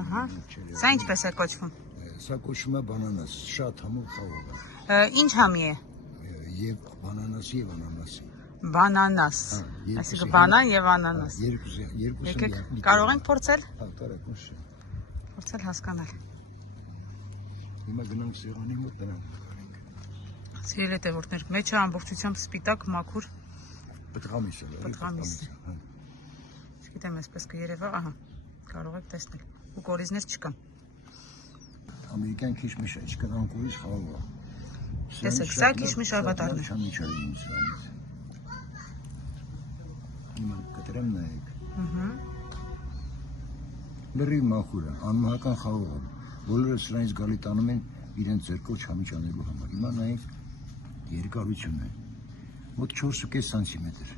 Ահա։ Սա ինչպես է կոչվում։ Սա կոչվում է բանանաս, շատ համով խաղող է։ Ինչ համի է։ Եվ բանանասի եւ անանասի։ Բանանաս։ Այսինքն բանան եւ անանաս։ Երկուսը կարող ենք փորձել։ Հա, կարեք, ոչ։ Փորձել հասկանալ։ Հիմա գնանք սեղանի մոտ դրանք։ Սիրելի տևորդներ, մեջը ամբողջությամբ սպիտակ, մաքուր Պտղամիս է։ պտղամիս է։ Չգիտեմ, այսպես կերևա, ահա, կարող եք տեսնել։ Ու կորիզներ չկան։ Ամերիկյան քիշմիշ է, չկան անկուրից խաղող է։ Տեսեք, սա քիշմիշ ավատարն է։ Հիմա կտրեմ նայեք։ Լրիվ մաքուր է, անմահական խաղող է։ Բոլորը սրանից գալի տանում են իրենց ձեռքով չամիչ անելու համար։ Հիմա նայեք երկարությունը։ Մոտ 4.5 սանտիմետր։